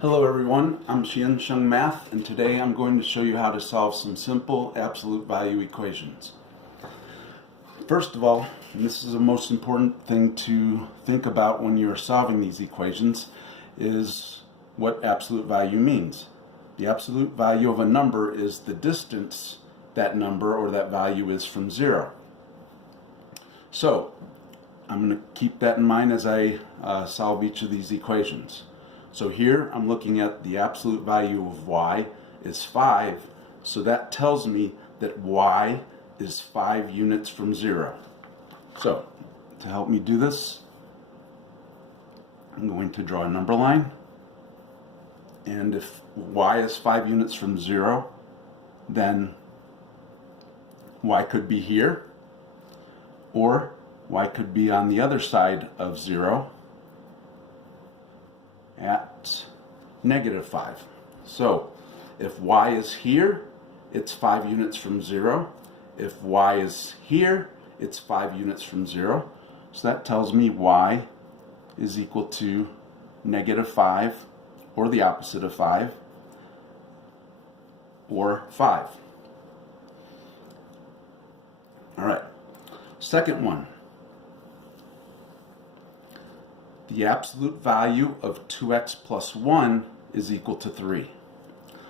Hello everyone, I'm Xiansheng Math, and today I'm going to show you how to solve some simple absolute value equations. First of all, and this is the most important thing to think about when you're solving these equations, is what absolute value means. The absolute value of a number is the distance that number or that value is from zero. So, I'm going to keep that in mind as I solve each of these equations. So here I'm looking at the absolute value of y is 5, so that tells me that y is 5 units from 0. So to help me do this, I'm going to draw a number line, and if y is 5 units from 0, then y could be here, or y could be on the other side of 0 at -5. So if y is here, it's 5 units from 0. If y is here, it's 5 units from 0. So that tells me y is equal to -5, or the opposite of 5, or 5. All right, second one. The absolute value of 2x plus 1 is equal to 3.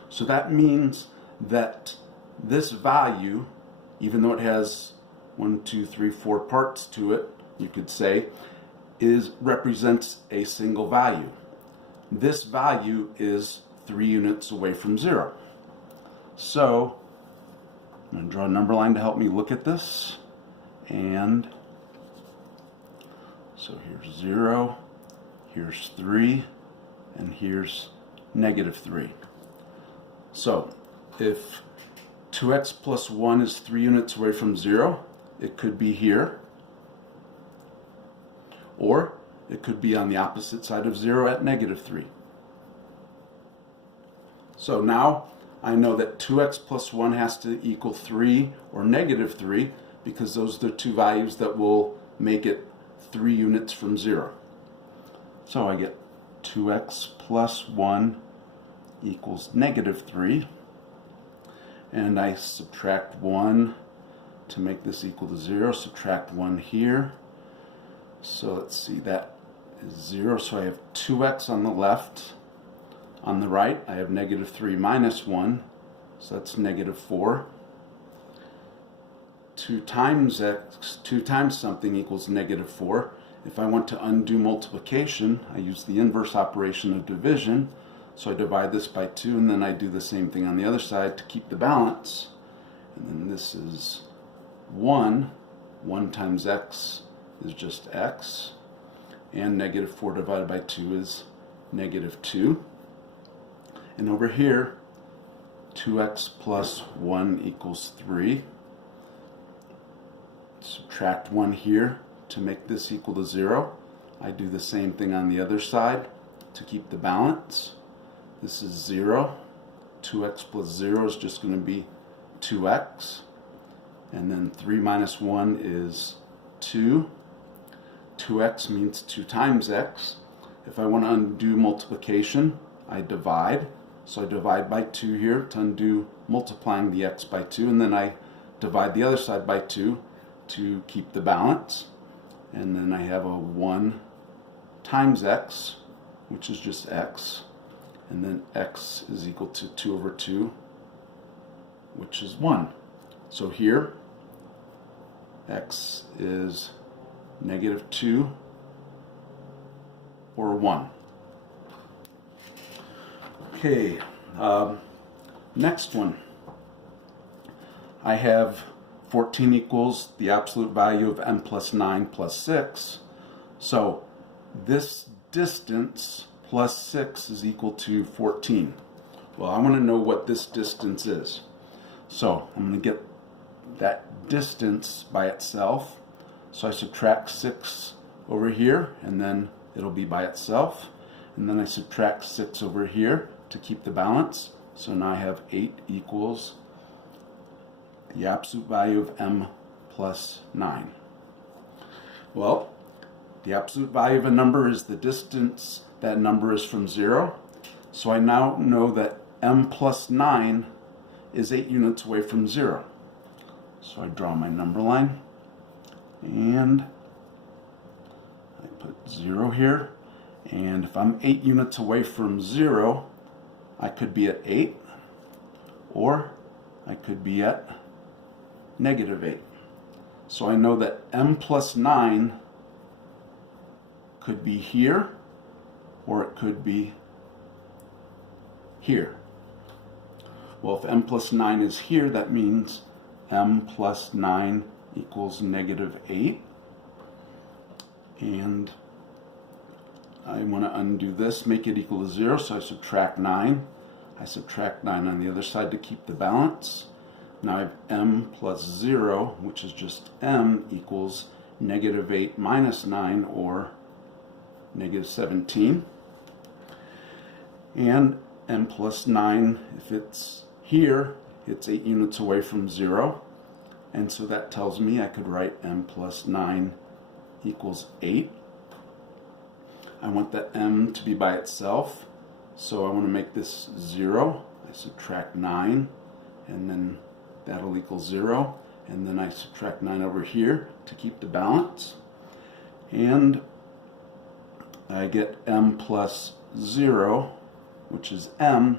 So that means that this value, even though it has 1, 2, 3, 4 parts to it, you could say, represents a single value. This value is 3 units away from 0. So I'm going to draw a number line to help me look at this. And so here's 0. Here's 3, and here's -3. So if 2x plus 1 is 3 units away from 0, it could be here, or it could be on the opposite side of 0 at -3. So now I know that 2x plus 1 has to equal 3 or -3, because those are the two values that will make it 3 units from 0. So I get 2x plus 1 equals -3, and I subtract 1 to make this equal to 0, subtract 1 here. So let's see, that is 0, so I have 2x on the left. On the right, I have -3 minus 1, so that's -4. 2 times x, 2 times something equals -4. If I want to undo multiplication, I use the inverse operation of division. So I divide this by 2, and then I do the same thing on the other side to keep the balance. And then this is 1. 1 times x is just x. And -4 divided by 2 is -2. And over here, 2x plus 1 equals 3. Subtract 1 here to make this equal to 0. I do the same thing on the other side to keep the balance. This is 0. 2x plus 0 is just going to be 2x. And then 3 minus 1 is 2. 2x means 2 times x. If I want to undo multiplication, I divide. So I divide by 2 here to undo multiplying the x by 2, and then I divide the other side by 2 to keep the balance. And then I have a 1 times x, which is just x. And then x is equal to 2 over 2, which is 1. So here, x is -2 or 1. Okay, next one. I have 14 equals the absolute value of m plus 9 plus 6. So this distance plus 6 is equal to 14. Well, I want to know what this distance is. So I'm going to get that distance by itself. So I subtract 6 over here, and then it'll be by itself. And then I subtract 6 over here to keep the balance. So now I have 8 equals the absolute value of m plus 9. Well, the absolute value of a number is the distance that number is from 0. So I now know that m plus 9 is 8 units away from 0. So I draw my number line, and I put 0 here. And if I'm 8 units away from 0, I could be at 8, or I could be at negative 8. So I know that m plus 9 could be here, or it could be here. Well, if m plus 9 is here, that means m plus 9 equals negative 8. And I want to undo this, make it equal to 0, so I subtract 9. I subtract 9 on the other side to keep the balance. Now I have m plus 0, which is just m, equals negative 8 minus 9, or negative 17. And m plus 9, if it's here, it's 8 units away from 0. And so that tells me I could write m plus 9 equals 8. I want the m to be by itself, so I want to make this 0. I subtract 9, and then that'll equal 0. And then I subtract 9 over here to keep the balance. And I get m plus 0, which is m,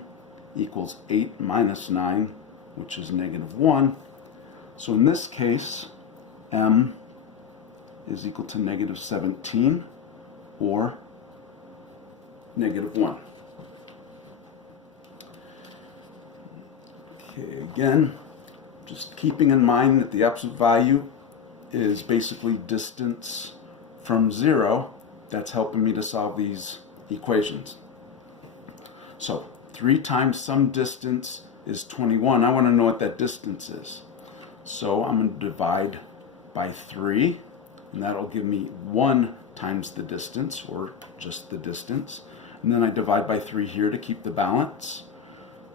equals 8 minus 9, which is negative 1. So in this case, m is equal to negative 17, or negative 1. Okay, again, just keeping in mind that the absolute value is basically distance from 0, that's helping me to solve these equations. So 3 times some distance is 21. I want to know what that distance is. So I'm going to divide by 3, and that'll give me 1 times the distance, or just the distance. And then I divide by 3 here to keep the balance.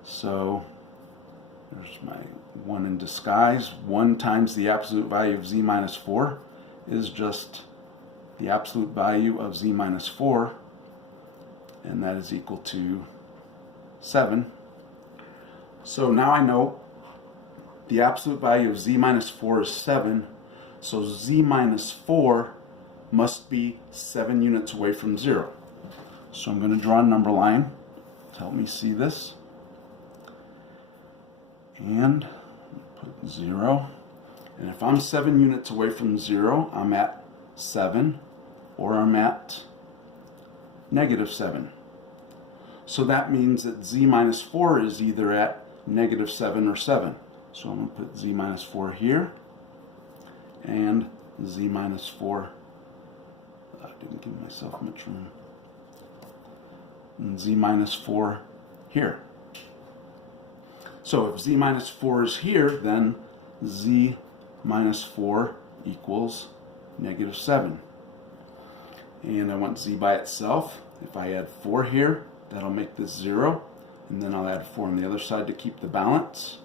So there's my 1 in disguise. 1 times the absolute value of z minus 4 is just the absolute value of z minus 4, and that is equal to 7. So now I know the absolute value of z minus 4 is 7, so z minus 4 must be 7 units away from 0. So I'm going to draw a number line to help me see this. And put 0. And if I'm 7 units away from 0, I'm at 7, or I'm at negative 7. So that means that z minus 4 is either at negative 7 or 7. So I'm going to put z minus 4 here, and z minus 4, I didn't give myself much room, and z minus 4 here. So if z minus 4 is here, then z minus 4 equals negative 7. And I want z by itself. If I add 4 here, that'll make this 0. And then I'll add 4 on the other side to keep the balance.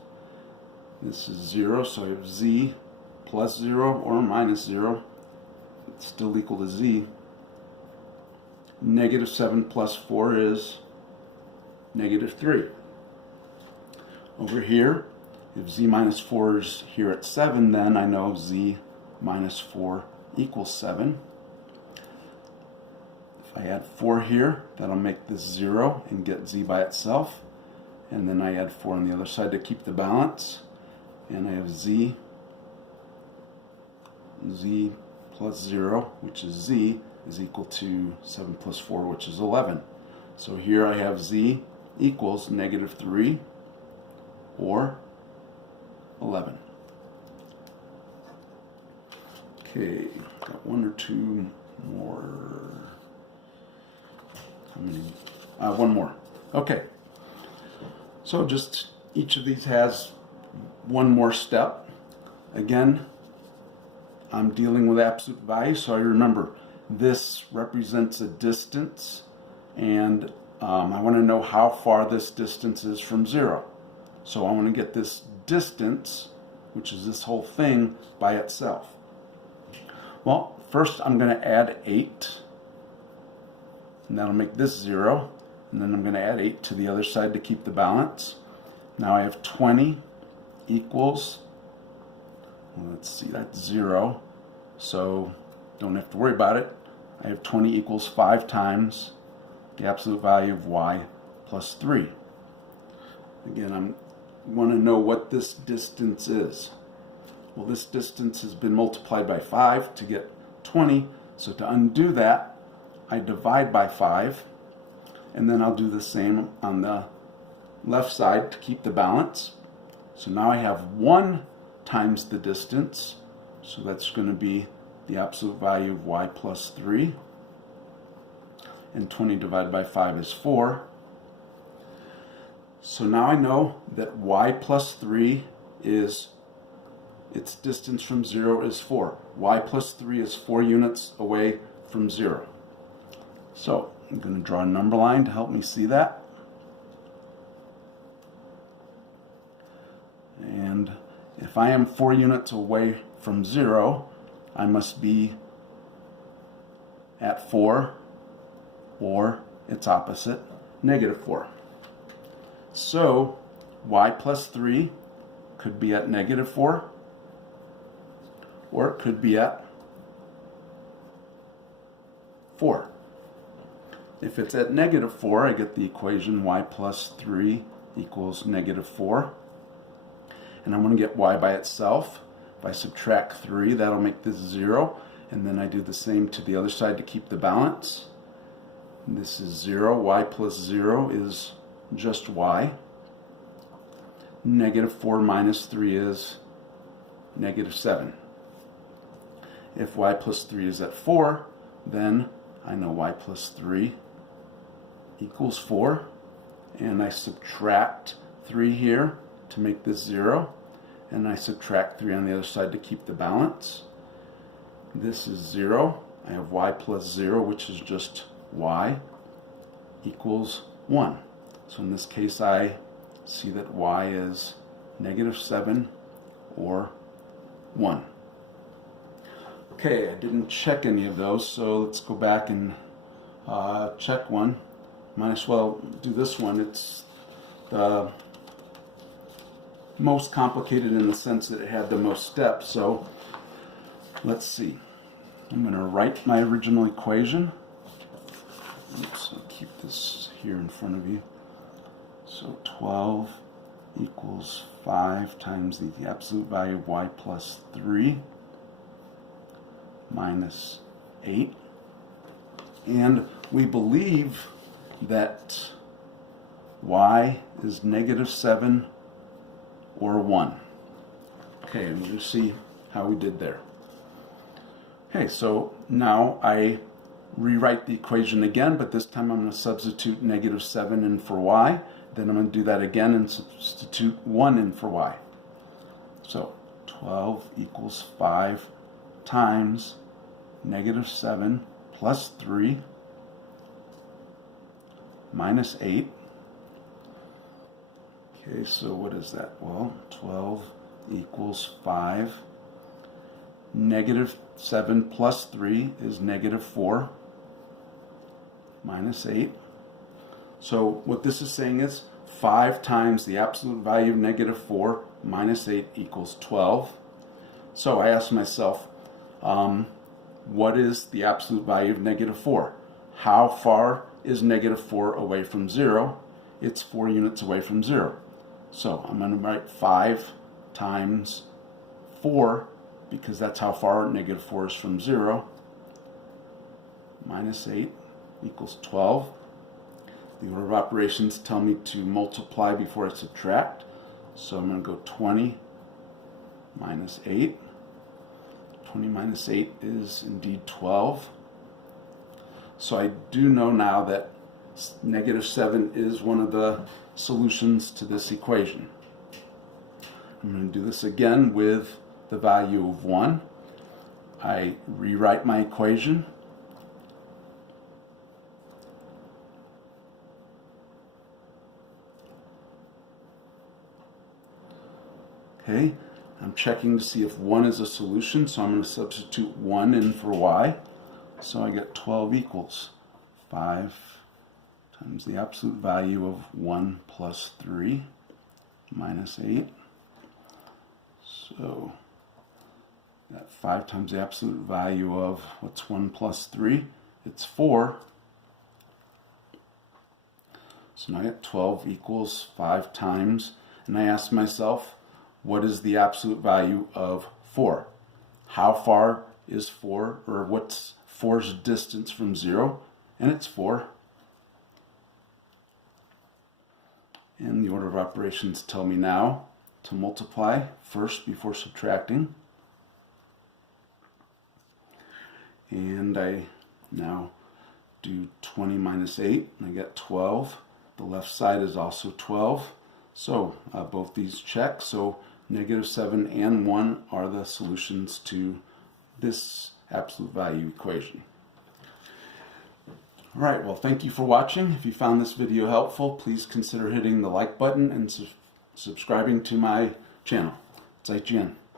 This is 0, so I have z plus 0 or minus 0. It's still equal to z. Negative 7 plus 4 is negative 3. Over here, if z minus 4 is here at 7, then I know z minus 4 equals 7. If I add 4 here, that'll make this 0 and get z by itself. And then I add 4 on the other side to keep the balance. And I have z plus 0, which is z, is equal to 7 plus 4, which is 11. So here I have z equals negative 3, or 11. Okay, got 1 or 2 more. How many? 1 more. Okay. So just each of these has 1 more step. Again, I'm dealing with absolute value, so I remember this represents a distance, and I want to know how far this distance is from 0. So I want to get this distance, which is this whole thing, by itself. Well, first I'm going to add 8, and that'll make this 0. and then I'm going to add 8 to the other side to keep the balance. Now I have 20 equals, let's see, that's 0, so don't have to worry about it. I have 20 equals 5 times the absolute value of y plus 3. Again, I want to know what this distance is. Well, this distance has been multiplied by 5 to get 20, so to undo that, I divide by 5, and then I'll do the same on the left side to keep the balance. So now I have 1 times the distance, so that's going to be the absolute value of y plus 3, and 20 divided by 5 is 4. So now I know that y plus 3 is, its distance from 0 is 4. Y plus 3 is 4 units away from 0. So I'm going to draw a number line to help me see that. And if I am 4 units away from 0, I must be at 4, or its opposite, negative 4. So y plus 3 could be at negative 4, or it could be at 4. If it's at negative 4, I get the equation y plus 3 equals negative 4. And I want to get y by itself. If I subtract 3, that'll make this 0. And then I do the same to the other side to keep the balance. And this is 0. Y plus 0 is just y. Negative 4 minus 3 is negative 7. If y plus 3 is at 4, then I know y plus 3 equals 4. And I subtract 3 here to make this 0. And I subtract 3 on the other side to keep the balance. This is 0. I have y plus 0, which is just y, equals 1. So in this case, I see that y is negative 7 or 1. Okay, I didn't check any of those, so let's go back and check one. Might as well do this one. It's the most complicated in the sense that it had the most steps. So let's see. I'm going to write my original equation. Oops, I'll keep this here in front of you. So 12 equals 5 times the absolute value of y plus 3 minus 8. And we believe that y is negative 7 or 1. Okay, and you see how we did there. Okay, so now I rewrite the equation again, but this time I'm going to substitute negative 7 in for y. Then I'm going to do that again and substitute 1 in for y. So 12 equals 5 times negative 7 plus 3 minus 8. Okay, so what is that? Well, 12 equals 5. Negative 7 plus 3 is negative 4 minus 8. So what this is saying is 5 times the absolute value of negative 4 minus 8 equals 12. So I asked myself, what is the absolute value of negative 4? How far is negative 4 away from 0? It's 4 units away from 0. So I'm going to write 5 times 4, because that's how far negative 4 is from 0, minus 8 equals 12. The order of operations tell me to multiply before I subtract. So I'm going to go 20 minus 8. 20 minus 8 is indeed 12. So I do know now that negative 7 is one of the solutions to this equation. I'm going to do this again with the value of 1. I rewrite my equation. Okay, I'm checking to see if 1 is a solution, so I'm going to substitute 1 in for y. So I get 12 equals 5 times the absolute value of 1 plus 3 minus 8. So that 5 times the absolute value of, what's 1 plus 3? It's 4. So now I get 12 equals 5 times, and I ask myself, what is the absolute value of 4? How far is 4, or what's 4's distance from 0? And it's 4. And the order of operations tell me now to multiply first before subtracting. And I now do 20 minus 8, and I get 12. The left side is also 12. So both these check. So -7 and 1 are the solutions to this absolute value equation. Alright, well, thank you for watching. If you found this video helpful, please consider hitting the like button and subscribing to my channel. 再见。